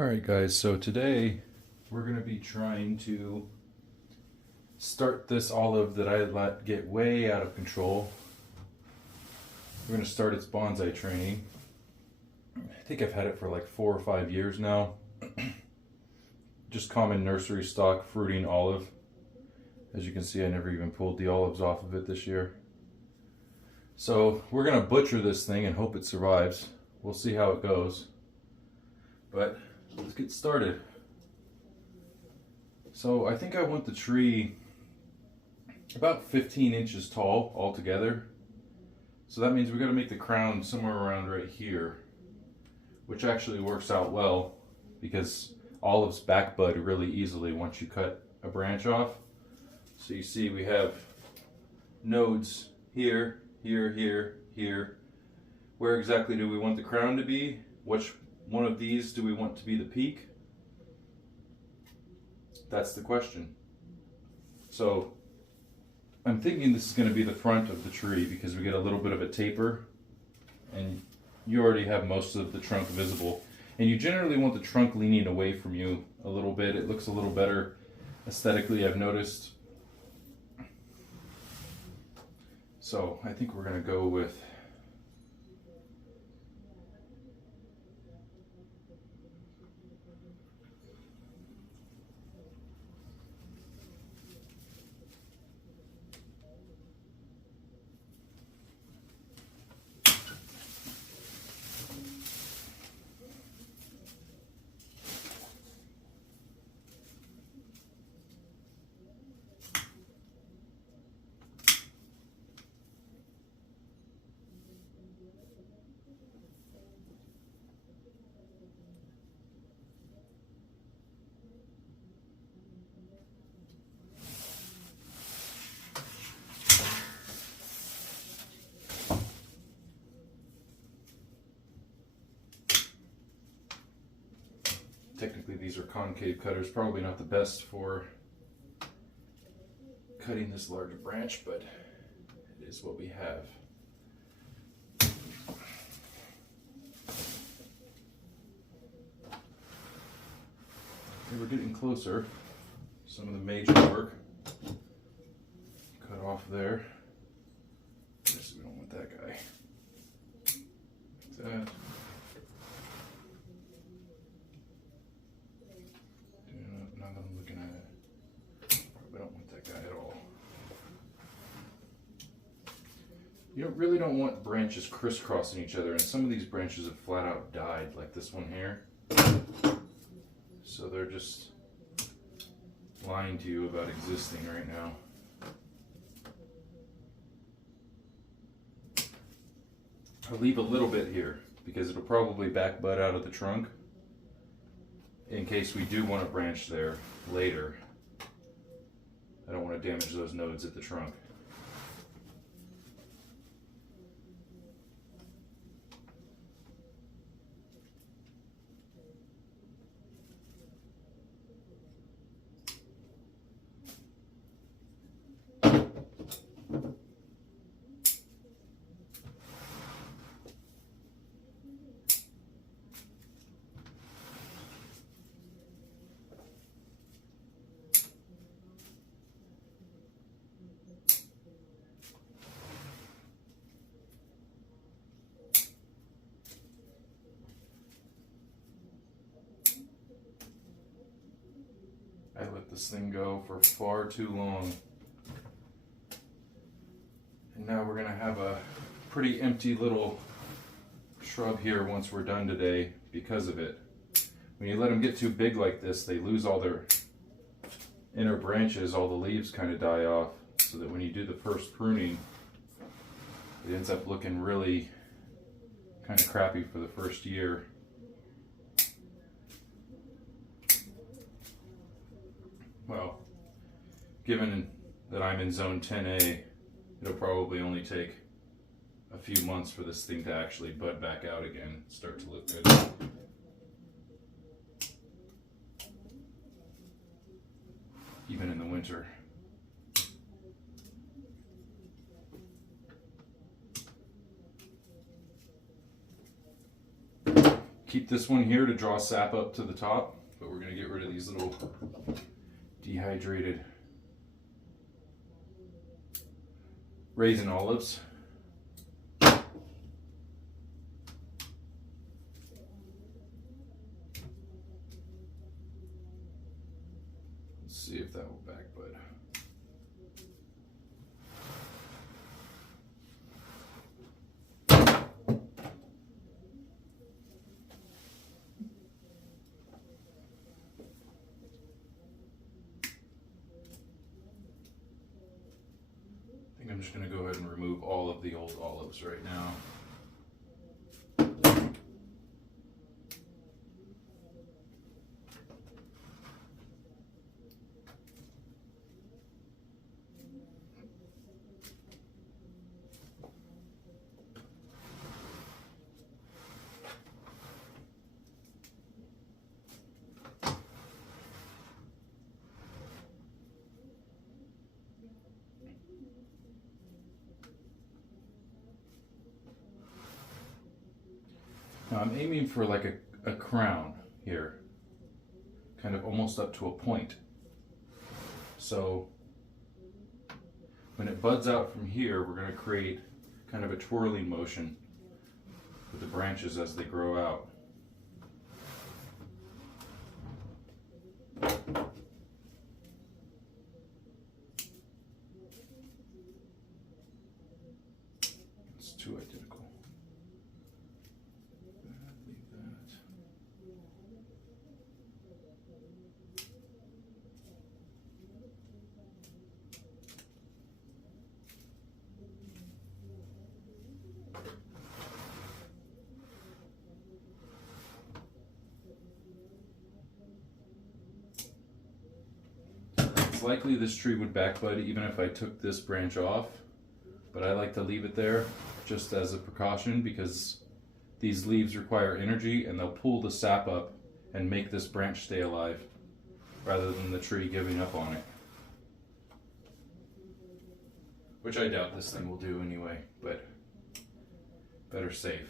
Alright guys, so today we're going to be trying to start this olive that I let get way out of control. We're going to start its bonsai training. I think I've had it for like 4 or 5 years now. Just common nursery stock fruiting olive. As you can see, I never even pulled the olives off of it this year. So we're going to butcher this thing and hope it survives. We'll see how it goes. But let's get started. So I think I want the tree about 15 inches tall altogether. So that means we got to make the crown somewhere around right here, which actually works out well because olives back bud really easily once you cut a branch off. So you see we have nodes here, here, here, here. Where exactly do we want the crown to be? Which one of these do we want to be the peak? That's the question. So I'm thinking this is going to be the front of the tree because we get a little bit of a taper and you already have most of the trunk visible. And you generally want the trunk leaning away from you a little bit. It looks a little better aesthetically, I've noticed. So I think we're going to go with technically these are concave cutters, probably not the best for cutting this large branch, but it is what we have. Okay, we're getting closer. Some of the major work cut off there. I guess we don't want that guy. Like that. Now that I'm looking at it, probably don't want that guy at all. You really don't want branches crisscrossing each other, and some of these branches have flat out died, like this one here. So they're just lying to you about existing right now. I'll leave a little bit here because it'll probably back bud out of the trunk in case we do want to branch there later. I don't want to damage those nodes at the trunk. I let this thing go for far too long. And now we're gonna have a pretty empty little shrub here once we're done today because of it. When you let them get too big like this, they lose all their inner branches, all the leaves kind of die off, so that when you do the first pruning, it ends up looking really kind of crappy for the first year. Well, given that I'm in zone 10A, it'll probably only take a few months for this thing to actually bud back out again, start to look good. Even in the winter. keep this one here to draw sap up to the top, but we're going to get rid of these little dehydrated raisin olives. Let's see if that will back bud. I'm just going to go ahead and remove all of the old olives right now. Now I'm aiming for like a crown here, kind of almost up to a point. So when it buds out from here, we're going to create kind of a twirling motion with the branches as they grow out. It's too identical. It's likely this tree would back bud even if I took this branch off, but I like to leave it there just as a precaution because these leaves require energy and they'll pull the sap up and make this branch stay alive rather than the tree giving up on it. Which I doubt this thing will do anyway, but better safe.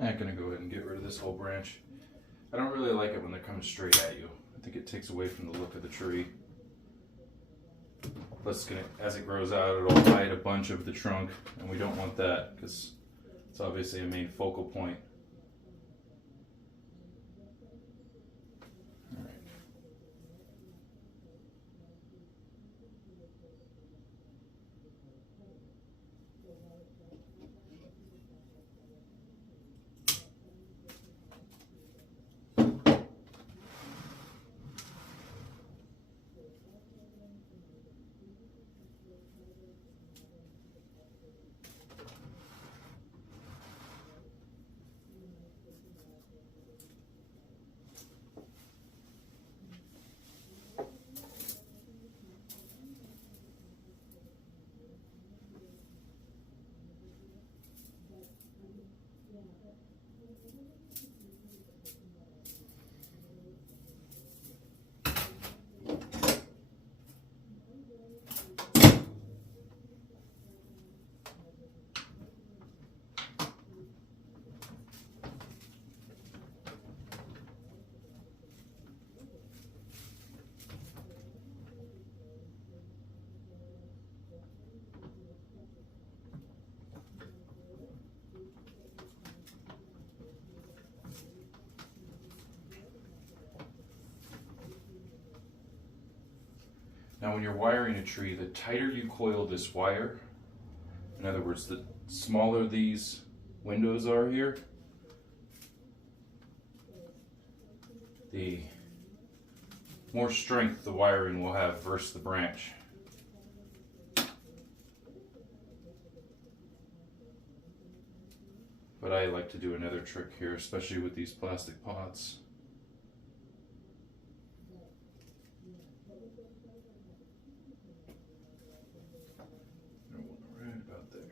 I'm going to go ahead and get rid of this whole branch. I don't really like it when they're coming straight at you. I think it takes away from the look of the tree. Plus, as it grows out, it'll hide a bunch of the trunk, and we don't want that because it's obviously a main focal point. All right. Now when you're wiring a tree, the tighter you coil this wire, in other words, the smaller these windows are here, the more strength the wiring will have versus the branch. But I like to do another trick here, especially with these plastic pots. Right about there.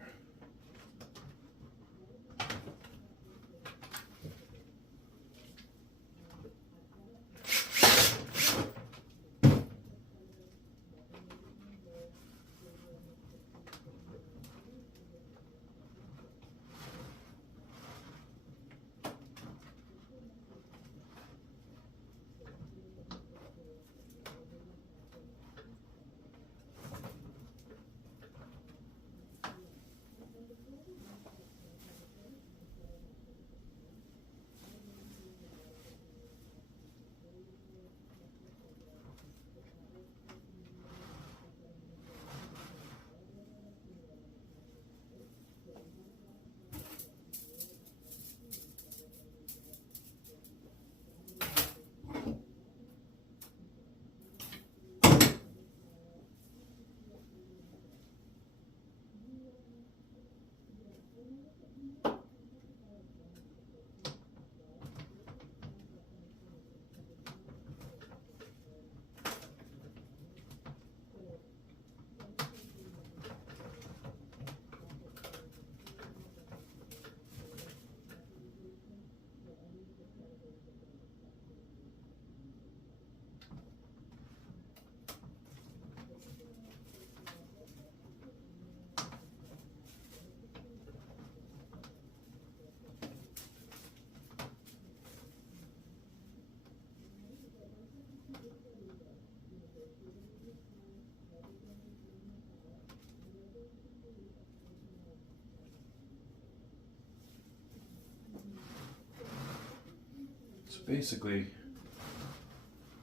So basically,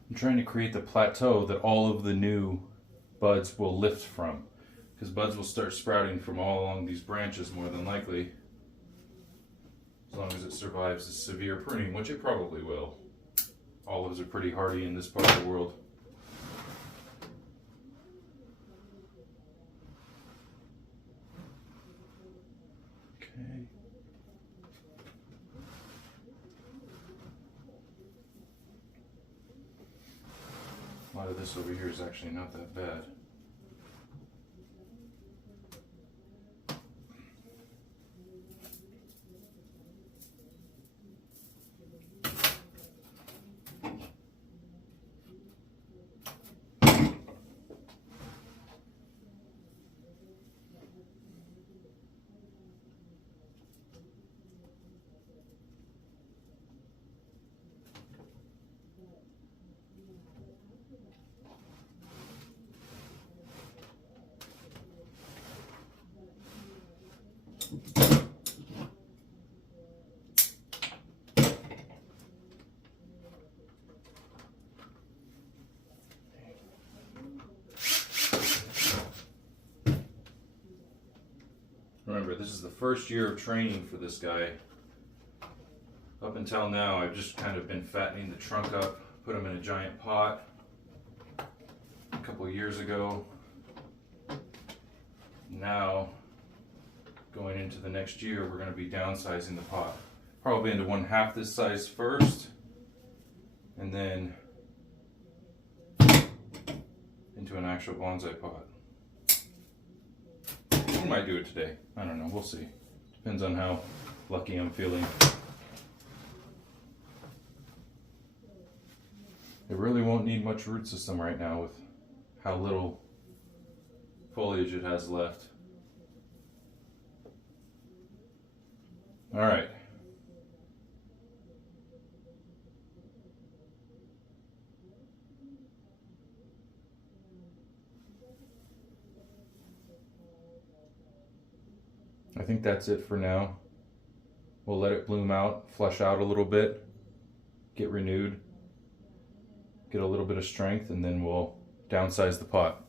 I'm trying to create the plateau that all of the new buds will lift from, because buds will start sprouting from all along these branches more than likely, as long as it survives the severe pruning, which it probably will. Olives are pretty hardy in this part of the world. Okay. A lot of this over here is actually not that bad. Remember, this is the first year of training for this guy. Up until now, I've just kind of been fattening the trunk up, put him in a giant pot a couple of years ago. Now, going into the next year, we're going to be downsizing the pot. Probably into 1/2 this size first, and then into an actual bonsai pot. I might do it today. I don't know. We'll see. Depends on how lucky I'm feeling. It really won't need much root system right now with how little foliage it has left. All right. I think that's it for now. We'll let it bloom out, flush out a little bit, get renewed, get a little bit of strength, and then we'll downsize the pot.